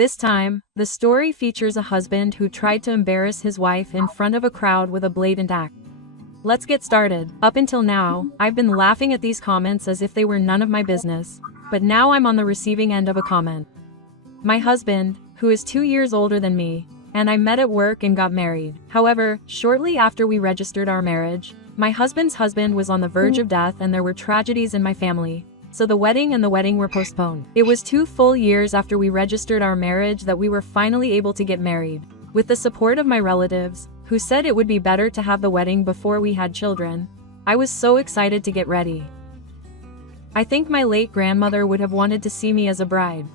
This time, the story features a husband who tried to embarrass his wife in front of a crowd with a blatant act. Let's get started. Up until now, I've been laughing at these comments as if they were none of my business, but now I'm on the receiving end of a comment. My husband, who is 2 years older than me, and I met at work and got married. However, shortly after we registered our marriage, my husband's husband was on the verge of death and there were tragedies in my family, so the wedding were postponed. It was 2 full years after we registered our marriage that we were finally able to get married. With the support of my relatives, who said it would be better to have the wedding before we had children, I was so excited to get ready. I think my late grandmother would have wanted to see me as a bride.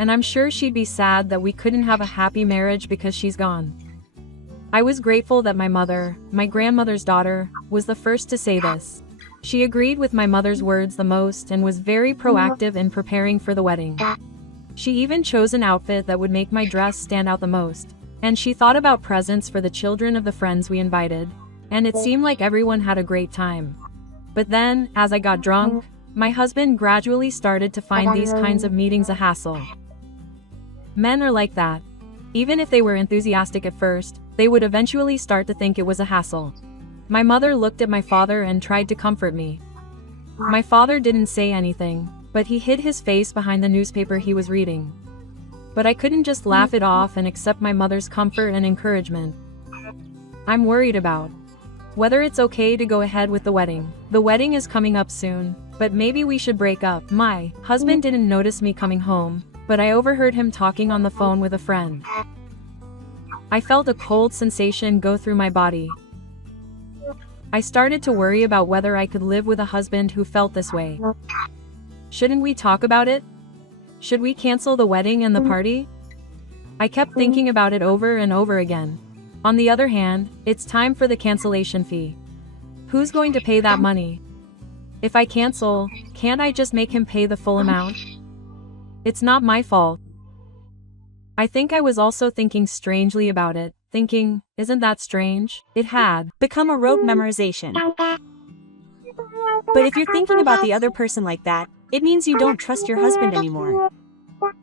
And I'm sure she'd be sad that we couldn't have a happy marriage because she's gone. I was grateful that my mother, my grandmother's daughter, was the first to say this. She agreed with my mother's words the most and was very proactive in preparing for the wedding. She even chose an outfit that would make my dress stand out the most, and she thought about presents for the children of the friends we invited, and it seemed like everyone had a great time. But then, as I got drunk, my husband gradually started to find these kinds of meetings a hassle. Men are like that. Even if they were enthusiastic at first, they would eventually start to think it was a hassle. My mother looked at my father and tried to comfort me. My father didn't say anything, but he hid his face behind the newspaper he was reading. But I couldn't just laugh it off and accept my mother's comfort and encouragement. I'm worried about whether it's okay to go ahead with the wedding. The wedding is coming up soon, but maybe we should break up. My husband didn't notice me coming home, but I overheard him talking on the phone with a friend. I felt a cold sensation go through my body. I started to worry about whether I could live with a husband who felt this way. Shouldn't we talk about it? Should we cancel the wedding and the party? I kept thinking about it over and over again. On the other hand, it's time for the cancellation fee. Who's going to pay that money? If I cancel, can't I just make him pay the full amount? It's not my fault. I think I was also thinking strangely about it, thinking, isn't that strange? It had become a rote memorization. But if you're thinking about the other person like that, it means you don't trust your husband anymore.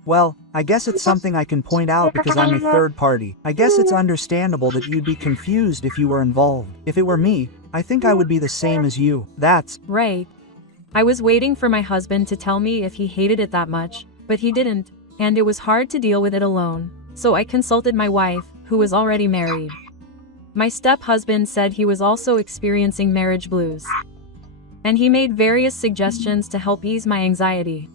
Well, I guess it's something I can point out because I'm a third party. I guess it's understandable that you'd be confused if you were involved. If it were me, I think I would be the same as you. That's right. I was waiting for my husband to tell me if he hated it that much, but he didn't, and it was hard to deal with it alone, so I consulted my wife, who was already married. My step-husband said he was also experiencing marriage blues, and he made various suggestions to help ease my anxiety.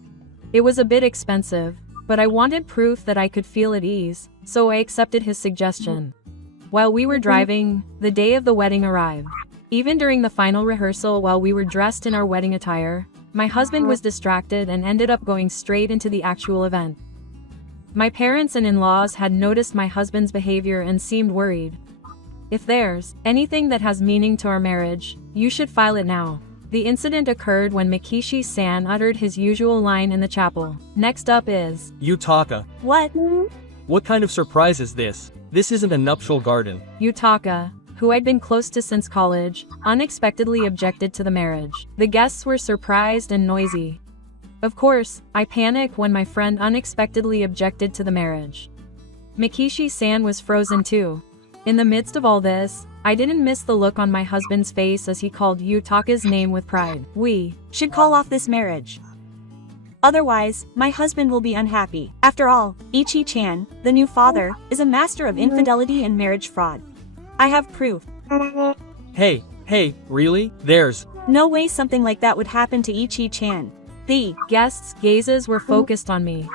It was a bit expensive, but I wanted proof that I could feel at ease, so I accepted his suggestion. While we were driving, the day of the wedding arrived. Even during the final rehearsal while we were dressed in our wedding attire, my husband was distracted and ended up going straight into the actual event. My parents and in-laws had noticed my husband's behavior and seemed worried. If there's anything that has meaning to our marriage, you should file it now. The incident occurred when Mikishi-san uttered his usual line in the chapel. Next up is Yutaka. What? What kind of surprise is this? This isn't a nuptial garden. Yutaka, who I'd been close to since college, unexpectedly objected to the marriage. The guests were surprised and noisy. Of course, I panicked when my friend unexpectedly objected to the marriage. Mikishi-san was frozen too. In the midst of all this, I didn't miss the look on my husband's face as he called Yutaka's name with pride. We should call off this marriage. Otherwise, my husband will be unhappy. After all, Ichi-chan, the new father, is a master of infidelity and marriage fraud. I have proof. Hey, really? There's no way something like that would happen to Ichi-chan. The guests' gazes were focused on me.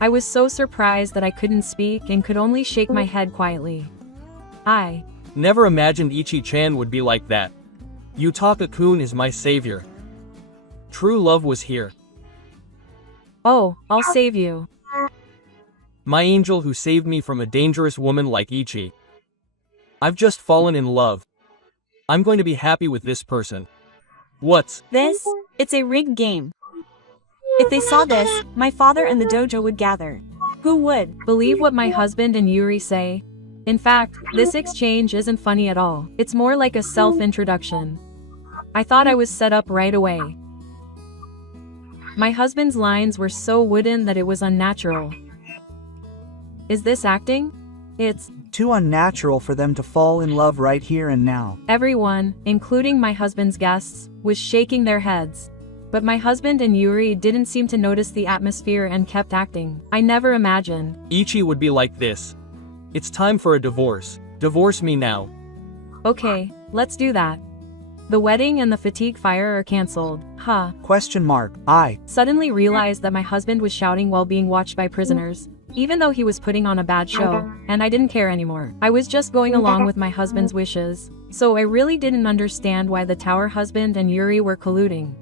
I was so surprised that I couldn't speak and could only shake my head quietly. I never imagined Ichi-chan would be like that. Yutaka-kun is my savior. True love was here. Oh, I'll save you. My angel who saved me from a dangerous woman like Ichi. I've just fallen in love. I'm going to be happy with this person. What's this? It's a rigged game. If they saw this, my father and the dojo would gather. Who would believe what my husband and Yuri say? In fact, this exchange isn't funny at all. It's more like a self-introduction. I thought I was set up right away. My husband's lines were so wooden that it was unnatural. Is this acting? It's Too unnatural for them to fall in love right here and now. everyone, including my husband's guests, was shaking their heads. But my husband and Yuri didn't seem to notice the atmosphere and kept acting. I never imagined. Ichi would be like this. It's time for a divorce. Divorce me now. Okay, let's do that. The wedding and the fatigue fire are cancelled. Huh. Question mark. I Suddenly realized that my husband was shouting while being watched by prisoners, even though he was putting on a bad show, and I didn't care anymore. I was just going along with my husband's wishes, so I really didn't understand why the tower husband and Yuri were colluding.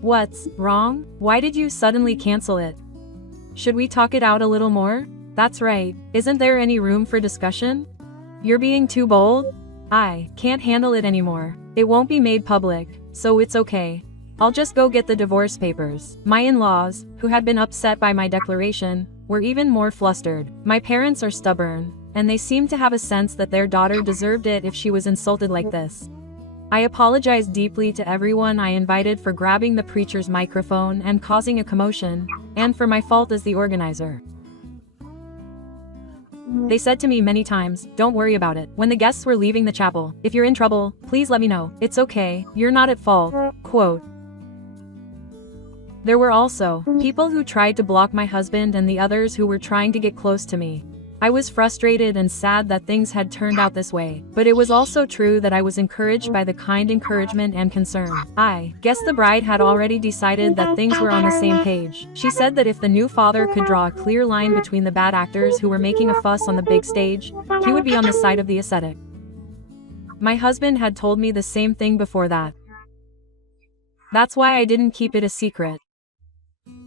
What's wrong? Why did you suddenly cancel it? Should we talk it out a little more? That's right. Isn't there any room for discussion? You're being too bold? I can't handle it anymore. It won't be made public, so it's okay. I'll just go get the divorce papers. My in-laws, who had been upset by my declaration, were even more flustered. My parents are stubborn, and they seem to have a sense that their daughter deserved it if she was insulted like this. I apologized deeply to everyone I invited for grabbing the preacher's microphone and causing a commotion, and for my fault as the organizer. They said to me many times, don't worry about it. When the guests were leaving the chapel, if you're in trouble, please let me know. It's okay, you're not at fault. Quote. There were also people who tried to block my husband and the others who were trying to get close to me. I was frustrated and sad that things had turned out this way, but it was also true that I was encouraged by the kind encouragement and concern. I guess the bride had already decided that things were on the same page. She said that if the new father could draw a clear line between the bad actors who were making a fuss on the big stage, he would be on the side of the ascetic. My husband had told me the same thing before that. That's why I didn't keep it a secret.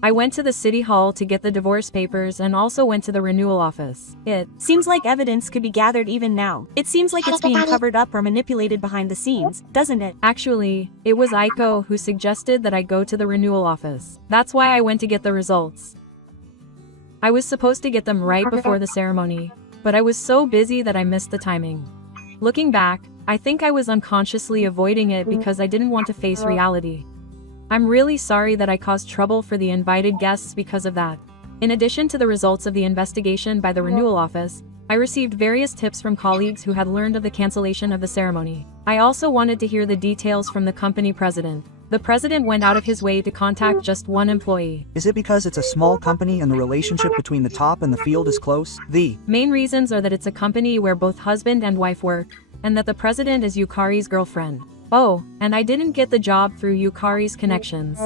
I went to the city hall to get the divorce papers and also went to the renewal office. It Seems like evidence could be gathered even now. It seems like it's being covered up or manipulated behind the scenes, doesn't it? Actually, it was Aiko who suggested that I go to the renewal office. That's why I went to get the results. I was supposed to get them right before the ceremony, but I was so busy that I missed the timing. Looking back, I think I was unconsciously avoiding it because I didn't want to face reality. I'm really sorry that I caused trouble for the invited guests because of that. In addition to the results of the investigation by the renewal office, I received various tips from colleagues who had learned of the cancellation of the ceremony. I also wanted to hear the details from the company president. The president went out of his way to contact just one employee. Is it because it's a small company and the relationship between the top and the field is close? The Main reasons are that it's a company where both husband and wife work, and that the president is Yukari's girlfriend. Oh, and I didn't get the job through Yukari's connections.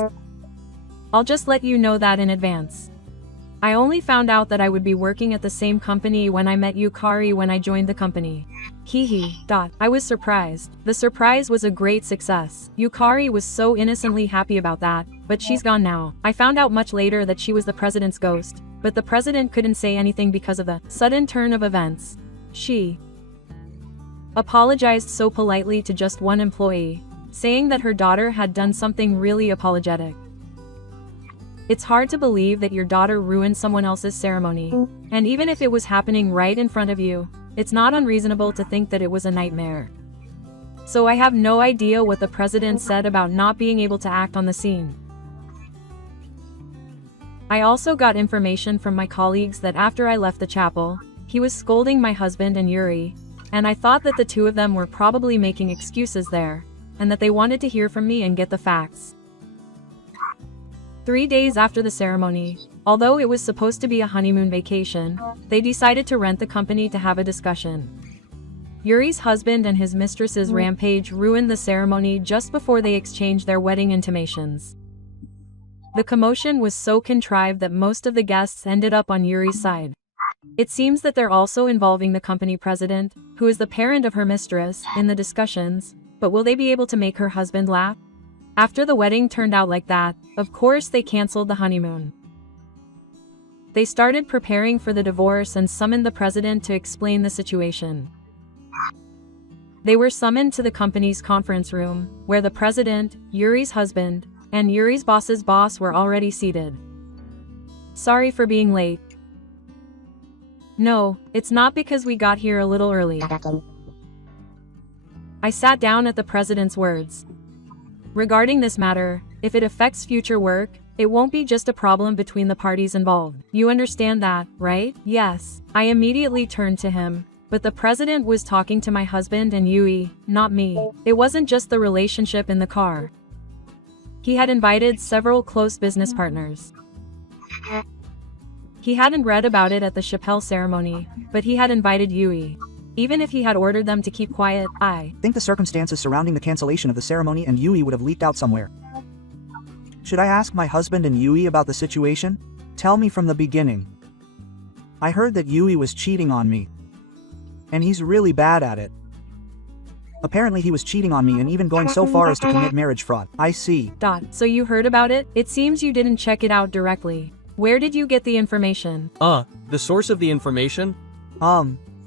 I'll just let you know that in advance. I only found out that I would be working at the same company when I met Yukari when I joined the company. Hehe. I was surprised. The surprise was a great success. Yukari was so innocently happy about that, but she's gone now. I found out much later that she was the president's ghost, but the president couldn't say anything because of the sudden turn of events. She apologized so politely to just one employee, saying that her daughter had done something really apologetic. It's hard to believe that your daughter ruined someone else's ceremony, and even if it was happening right in front of you, it's not unreasonable to think that it was a nightmare. So I have no idea what the president said about not being able to act on the scene. I also got information from my colleagues that after I left the chapel, he was scolding my husband and Yuri, and I thought that the two of them were probably making excuses there, and that they wanted to hear from me and get the facts. 3 days after the ceremony, although it was supposed to be a honeymoon vacation, they decided to rent the company to have a discussion. Yuri's husband and his mistress's rampage ruined the ceremony just before they exchanged their wedding intimations. The commotion was so contrived that most of the guests ended up on Yuri's side. It seems that they're also involving the company president, who is the parent of her mistress, in the discussions, but will they be able to make her husband laugh? After the wedding turned out like that, of course they cancelled the honeymoon. They started preparing for the divorce and summoned the president to explain the situation. They were summoned to the company's conference room, where the president, Yuri's husband, and Yuri's boss's boss were already seated. Sorry for being late. No, it's not because we got here a little early. I sat down at the president's words. Regarding this matter, if it affects future work, it won't be just a problem between the parties involved. You understand that, right? Yes. I immediately turned to him. But the president was talking to my husband and Yui, not me. It wasn't just the relationship in the car. He had invited several close business partners. He hadn't read about it at the chapelle ceremony, but he had invited Yui. Even if he had ordered them to keep quiet, I think the circumstances surrounding the cancellation of the ceremony and Yui would have leaked out somewhere. Should I ask my husband and Yui about the situation? Tell me from the beginning. I heard that Yui was cheating on me. And he's really bad at it. Apparently he was cheating on me and even going so far as to commit marriage fraud. I see. So you heard about it? It seems you didn't check it out directly. Where did you get the information? The source of the information?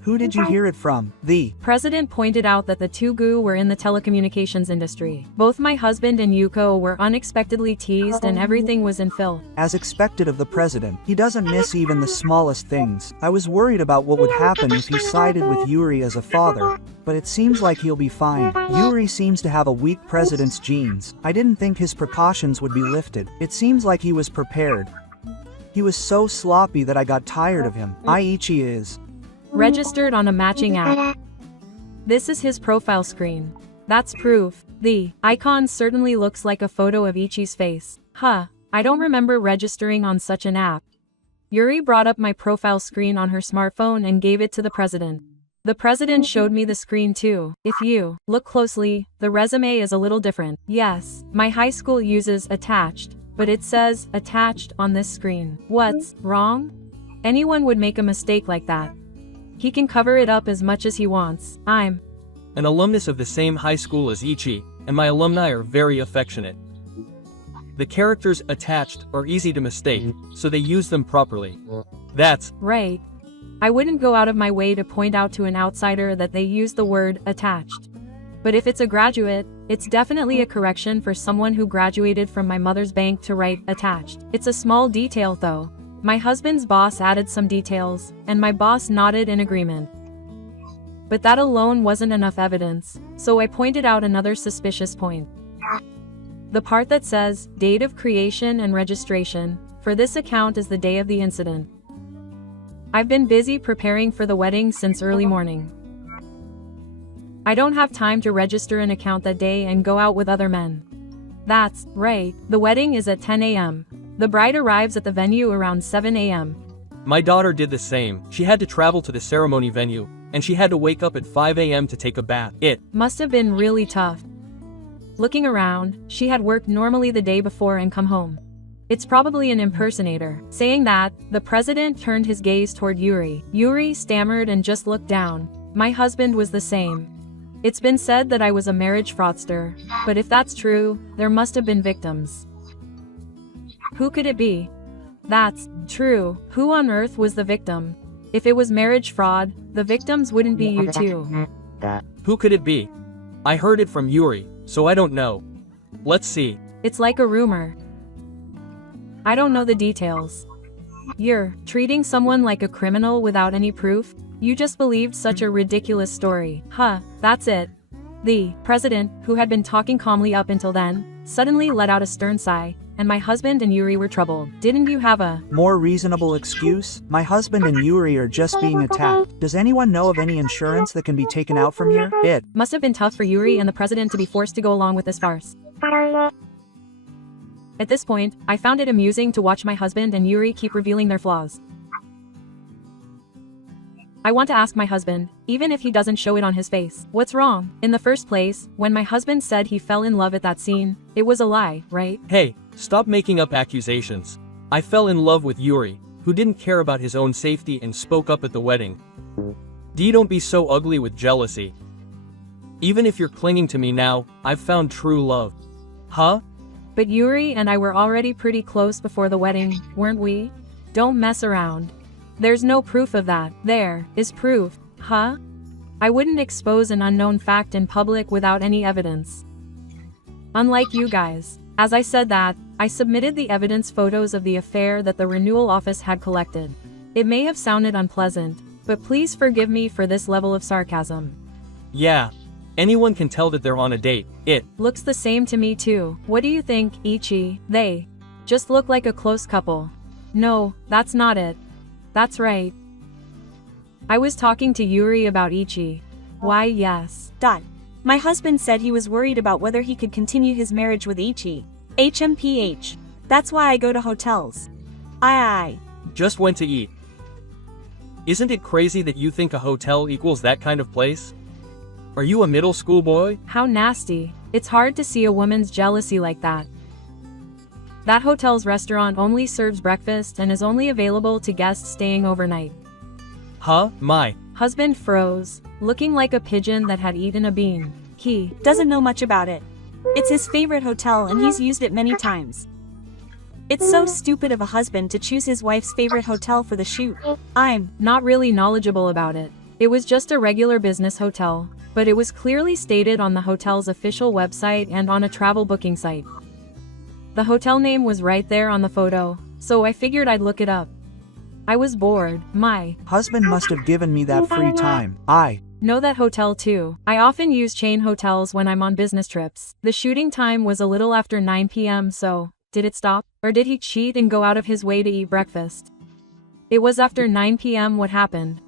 Who did you hear it from? The president pointed out that the two gu were in the telecommunications industry. Both my husband and Yuko were unexpectedly teased and everything was in filth. As expected of the president, he doesn't miss even the smallest things. I was worried about what would happen if he sided with Yuri as a father, but it seems like he'll be fine. Yuri seems to have a weak president's genes. I didn't think his precautions would be lifted. It seems like he was prepared. He was so sloppy that I got tired of him. Ichi is registered on a matching app. This is his profile screen. That's proof. The icon certainly looks like a photo of Ichi's face. I don't remember registering on such an app. Yuri brought up my profile screen on her smartphone and gave it to the president. The president showed me the screen too. If you look closely, the resume is a little different. Yes, my high school uses attached, but it says attached on this screen. What's wrong? Anyone would make a mistake like that. He can cover it up as much as he wants. I'm an alumnus of the same high school as Ichi, and my alumni are very affectionate. The characters attached are easy to mistake, so they use them properly. That's right. I wouldn't go out of my way to point out to an outsider that they use the word attached. But if it's a graduate, it's definitely a correction for someone who graduated from my mother's bank to write attached. It's a small detail though. My husband's boss added some details, and my boss nodded in agreement. But that alone wasn't enough evidence, so I pointed out another suspicious point. The part that says, date of creation and registration, for this account is the day of the incident. I've been busy preparing for the wedding since early morning. I don't have time to register an account that day and go out with other men. That's right, the wedding is at 10 a.m. The bride arrives at the venue around 7 a.m. My daughter did the same. She had to travel to the ceremony venue, and she had to wake up at 5 a.m. to take a bath. It must have been really tough. Looking around, she had worked normally the day before and come home. It's probably an impersonator. Saying that, the president turned his gaze toward Yuri. Yuri stammered and just looked down. My husband was the same. It's been said that I was a marriage fraudster, but if that's true, there must have been victims. Who could it be? That's true. Who on earth was the victim? If it was marriage fraud, the victims wouldn't be you too. Who could it be? I heard it from Yuri, so I don't know. Let's see. It's like a rumor. I don't know the details. You're treating someone like a criminal without any proof? You just believed such a ridiculous story. That's it. The president, who had been talking calmly up until then, suddenly let out a stern sigh, and my husband and Yuri were troubled. Didn't you have a more reasonable excuse? My husband and Yuri are just being attacked. Does anyone know of any insurance that can be taken out from here? It must have been tough for Yuri and the president to be forced to go along with this farce. At this point, I found it amusing to watch my husband and Yuri keep revealing their flaws. I want to ask my husband, even if he doesn't show it on his face, what's wrong? In the first place, when my husband said he fell in love at that scene, it was a lie, right? Hey, stop making up accusations. I fell in love with Yuri, who didn't care about his own safety and spoke up at the wedding. Don't be so ugly with jealousy. Even if you're clinging to me now, I've found true love. But Yuri and I were already pretty close before the wedding, weren't we? Don't mess around. There's no proof of that. There is proof. I wouldn't expose an unknown fact in public without any evidence. Unlike you guys. As I said that, I submitted the evidence photos of the affair that the renewal office had collected. It may have sounded unpleasant, but please forgive me for this level of sarcasm. Yeah. Anyone can tell that they're on a date. It looks the same to me too. What do you think, Ichi? They just look like a close couple. No, that's not it. That's right. I was talking to Yuri about Ichi. Why, yes. My husband said he was worried about whether he could continue his marriage with Ichi. HMPH. That's why I go to hotels. I Just went to eat. Isn't it crazy that you think a hotel equals that kind of place? Are you a middle school boy? How nasty. It's hard to see a woman's jealousy like that. That hotel's restaurant only serves breakfast and is only available to guests staying overnight. Huh? My Husband froze, looking like a pigeon that had eaten a bean. He doesn't know much about it. It's his favorite hotel and he's used it many times. It's so stupid of a husband to choose his wife's favorite hotel for the shoot. I'm not really knowledgeable about it. It was just a regular business hotel, but it was clearly stated on the hotel's official website and on a travel booking site. The hotel name was right there on the photo, so I figured I'd look it up. I was bored. My Husband must have given me that free time. I know that hotel too. I often use chain hotels when I'm on business trips. The shooting time was a little after 9 p.m. so, did it stop? Or did he cheat and go out of his way to eat breakfast? It was after 9 p.m. what happened.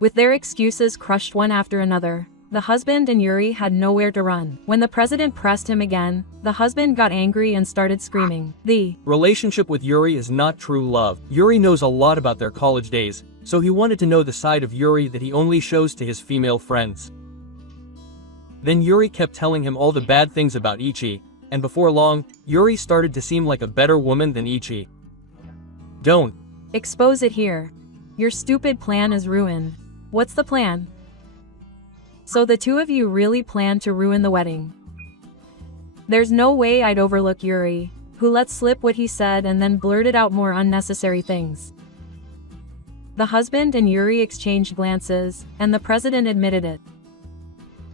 With their excuses crushed one after another, the husband and Yuri had nowhere to run. When the president pressed him again, the husband got angry and started screaming. The relationship with Yuri is not true love. Yuri knows a lot about their college days, so he wanted to know the side of Yuri that he only shows to his female friends. Then Yuri kept telling him all the bad things about Ichi, and before long, Yuri started to seem like a better woman than Ichi. Don't expose it here. Your stupid plan is ruined. What's the plan? So the two of you really plan to ruin the wedding. There's no way I'd overlook Yuri, who let slip what he said and then blurted out more unnecessary things. The husband and Yuri exchanged glances, and the president admitted it.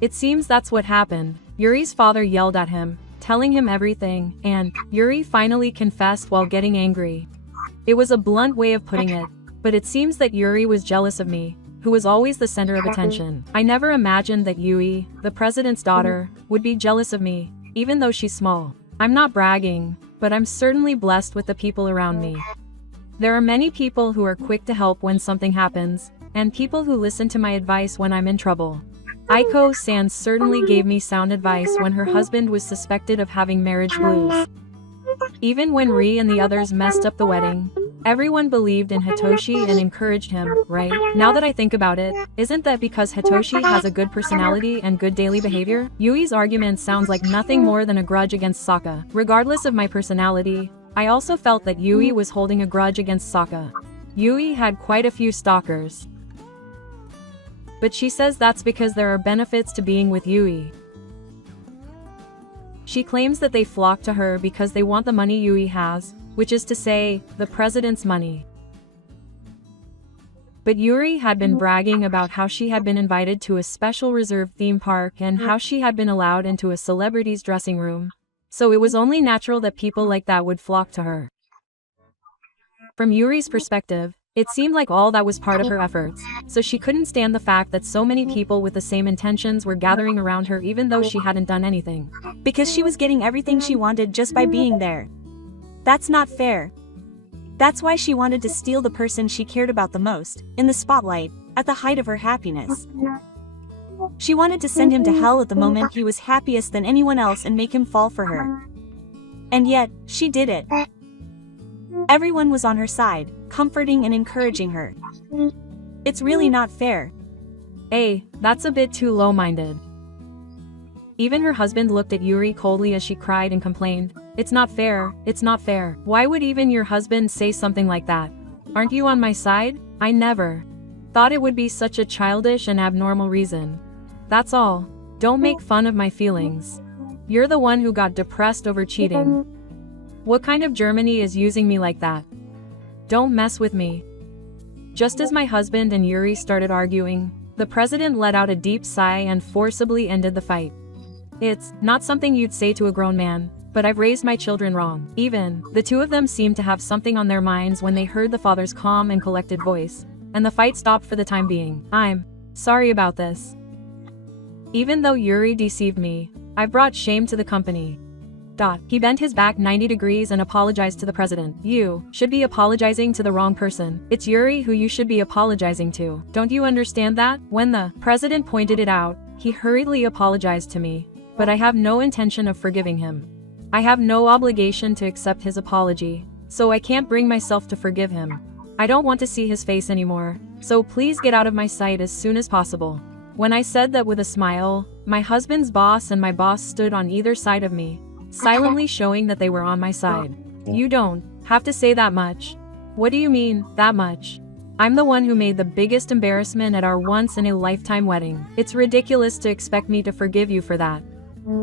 It seems that's what happened. Yuri's father yelled at him, telling him everything, and Yuri finally confessed while getting angry. It was a blunt way of putting it, but it seems that Yuri was jealous of me, who was always the center of attention. I never imagined that Yui, the president's daughter, would be jealous of me, even though she's small. I'm not bragging, but I'm certainly blessed with the people around me. There are many people who are quick to help when something happens, and people who listen to my advice when I'm in trouble. Aiko-san certainly gave me sound advice when her husband was suspected of having marriage blues. Even when Ri and the others messed up the wedding, everyone believed in Hitoshi and encouraged him, right? Now that I think about it, isn't that because Hitoshi has a good personality and good daily behavior? Yui's argument sounds like nothing more than a grudge against Sokka. Regardless of my personality, I also felt that Yui was holding a grudge against Sokka. Yui had quite a few stalkers. But she says that's because there are benefits to being with Yui. She claims that they flock to her because they want the money Yui has, which is to say, the president's money. But Yuri had been bragging about how she had been invited to a special reserved theme park and how she had been allowed into a celebrity's dressing room. So it was only natural that people like that would flock to her. From Yuri's perspective, it seemed like all that was part of her efforts, so she couldn't stand the fact that so many people with the same intentions were gathering around her even though she hadn't done anything. Because she was getting everything she wanted just by being there. That's not fair. That's why she wanted to steal the person she cared about the most, in the spotlight, at the height of her happiness. She wanted to send him to hell at the moment he was happiest than anyone else and make him fall for her. And yet, she did it. Everyone was on her side, comforting and encouraging her. It's really not fair. That's a bit too low-minded. Even her husband looked at Yuri coldly as she cried and complained, "It's not fair, it's not fair." Why would even your husband say something like that? Aren't you on my side? I never thought it would be such a childish and abnormal reason. That's all. Don't make fun of my feelings. You're the one who got depressed over cheating. What kind of Germany is using me like that? Don't mess with me. Just as my husband and Yuri started arguing, the president let out a deep sigh and forcibly ended the fight. It's not something you'd say to a grown man, but I've raised my children wrong. Even, the two of them seemed to have something on their minds when they heard the father's calm and collected voice, and the fight stopped for the time being. I'm sorry about this. Even though Yuri deceived me, I've brought shame to the company. He bent his back 90 degrees and apologized to the president. You should be apologizing to the wrong person. It's Yuri who you should be apologizing to. Don't you understand that? When the president pointed it out, he hurriedly apologized to me. But I have no intention of forgiving him. I have no obligation to accept his apology, so I can't bring myself to forgive him. I don't want to see his face anymore, so please get out of my sight as soon as possible. When I said that with a smile, my husband's boss and my boss stood on either side of me, silently showing that they were on my side. You don't have to say that much. What do you mean, that much? I'm the one who made the biggest embarrassment at our once-in-a-lifetime wedding. It's ridiculous to expect me to forgive you for that.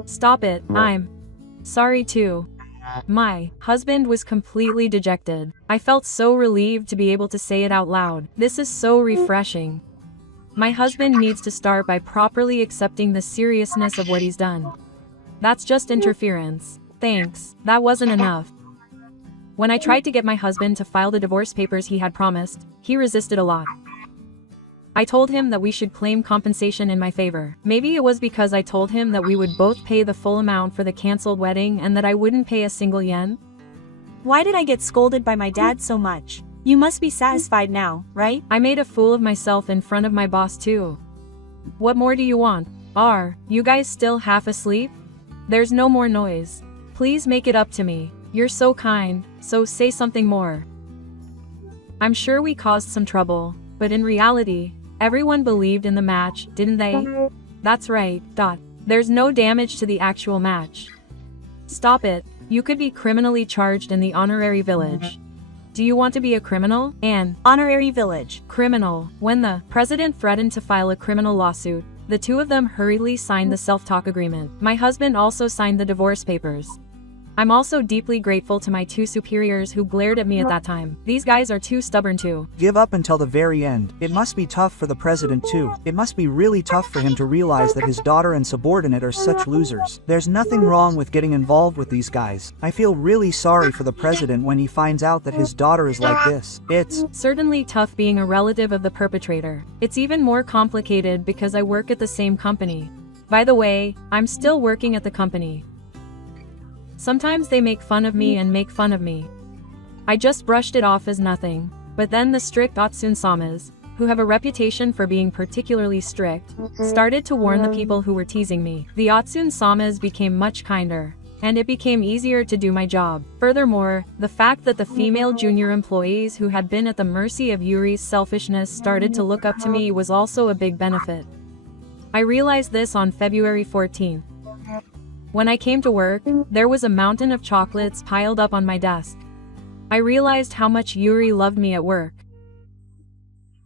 Stop it, I'm sorry too. My husband was completely dejected. I felt so relieved to be able to say it out loud. This is so refreshing. My husband needs to start by properly accepting the seriousness of what he's done. That's just interference. Thanks, that wasn't enough. When I tried to get my husband to file the divorce papers he had promised, he resisted a lot. I told him that we should claim compensation in my favor. Maybe it was because I told him that we would both pay the full amount for the cancelled wedding and that I wouldn't pay a single yen. Why did I get scolded by my dad so much? You must be satisfied now, right? I made a fool of myself in front of my boss too. What more do you want? Are you guys still half asleep? There's no more noise. Please make it up to me. You're so kind, so say something more. I'm sure we caused some trouble, but in reality, everyone believed in the match, didn't they? That's right. There's no damage to the actual match. Stop it. You could be criminally charged in the honorary village. Do you want to be a criminal? An honorary village. Criminal. When the president threatened to file a criminal lawsuit, the two of them hurriedly signed the self-talk agreement. My husband also signed the divorce papers. I'm also deeply grateful to my two superiors who glared at me at that time. These guys are too stubborn to give up until the very end. It must be tough for the president too. It must be really tough for him to realize that his daughter and subordinate are such losers. There's nothing wrong with getting involved with these guys. I feel really sorry for the president when he finds out that his daughter is like this. It's certainly tough being a relative of the perpetrator. It's even more complicated because I work at the same company. By the way, I'm still working at the company. Sometimes they make fun of me and make fun of me. I just brushed it off as nothing, but then the strict Otsun-samas, who have a reputation for being particularly strict, started to warn the people who were teasing me. The Otsun-samas became much kinder, and it became easier to do my job. Furthermore, the fact that the female junior employees who had been at the mercy of Yuri's selfishness started to look up to me was also a big benefit. I realized this on February 14th. When I came to work, there was a mountain of chocolates piled up on my desk. I realized how much Yuri loved me at work.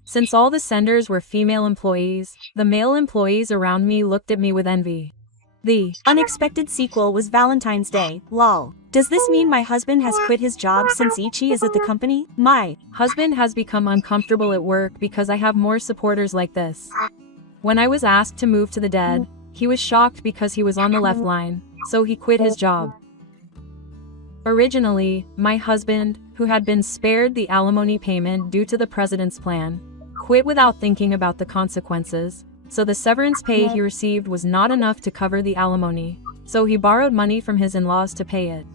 Since all the senders were female employees, the male employees around me looked at me with envy. The unexpected sequel was Valentine's Day, lol. Does this mean my husband has quit his job since Ichi is at the company? My husband has become uncomfortable at work because I have more supporters like this. When I was asked to move to the dead, he was shocked because he was on the left line, so he quit his job. Originally, my husband, who had been spared the alimony payment due to the president's plan, quit without thinking about the consequences, so the severance pay he received was not enough to cover the alimony, so he borrowed money from his in-laws to pay it.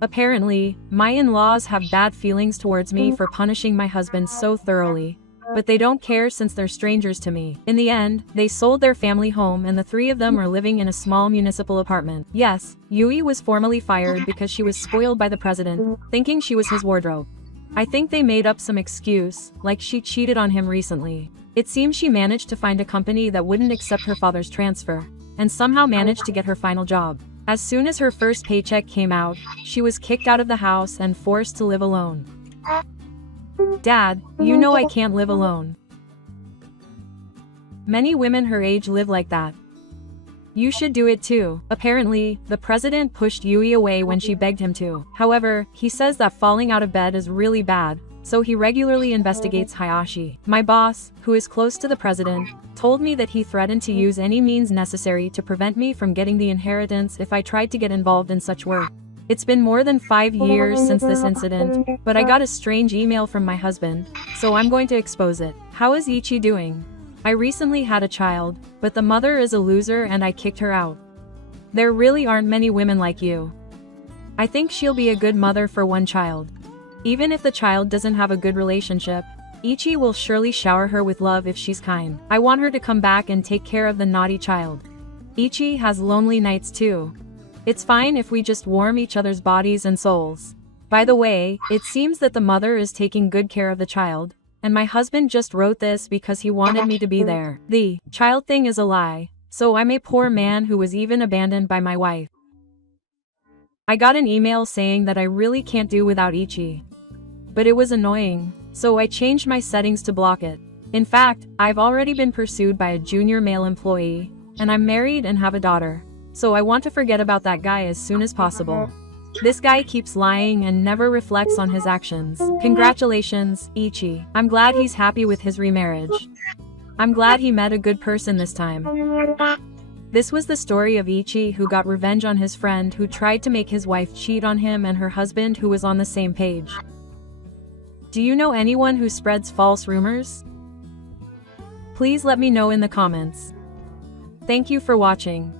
Apparently, my in-laws have bad feelings towards me for punishing my husband so thoroughly. But they don't care since they're strangers to me. In the end, they sold their family home and the three of them are living in a small municipal apartment. Yes, Yui was formally fired because she was spoiled by the president, thinking she was his wardrobe. I think they made up some excuse, like she cheated on him recently. It seems she managed to find a company that wouldn't accept her father's transfer, and somehow managed to get her final job. As soon as her first paycheck came out, she was kicked out of the house and forced to live alone. Dad, you know I can't live alone. Many women her age live like that. You should do it too. Apparently, the president pushed Yui away when she begged him to. However, he says that falling out of bed is really bad, so he regularly investigates Hayashi. My boss, who is close to the president, told me that he threatened to use any means necessary to prevent me from getting the inheritance if I tried to get involved in such work. It's been more than 5 years since this incident, but I got a strange email from my husband, so I'm going to expose it. How is Ichi doing? I recently had a child, but the mother is a loser and I kicked her out. There really aren't many women like you. I think she'll be a good mother for one child. Even if the child doesn't have a good relationship, Ichi will surely shower her with love if she's kind. I want her to come back and take care of the naughty child. Ichi has lonely nights too. It's fine if we just warm each other's bodies and souls. By the way, it seems that the mother is taking good care of the child, and my husband just wrote this because he wanted me to be there. The child thing is a lie, so I'm a poor man who was even abandoned by my wife. I got an email saying that I really can't do without Ichi. But it was annoying, so I changed my settings to block it. In fact, I've already been pursued by a junior male employee, and I'm married and have a daughter, so I want to forget about that guy as soon as possible. This guy keeps lying and never reflects on his actions. Congratulations, Ichi. I'm glad he's happy with his remarriage. I'm glad he met a good person this time. This was the story of Ichi who got revenge on his friend who tried to make his wife cheat on him and her husband who was on the same page. Do you know anyone who spreads false rumors? Please let me know in the comments. Thank you for watching.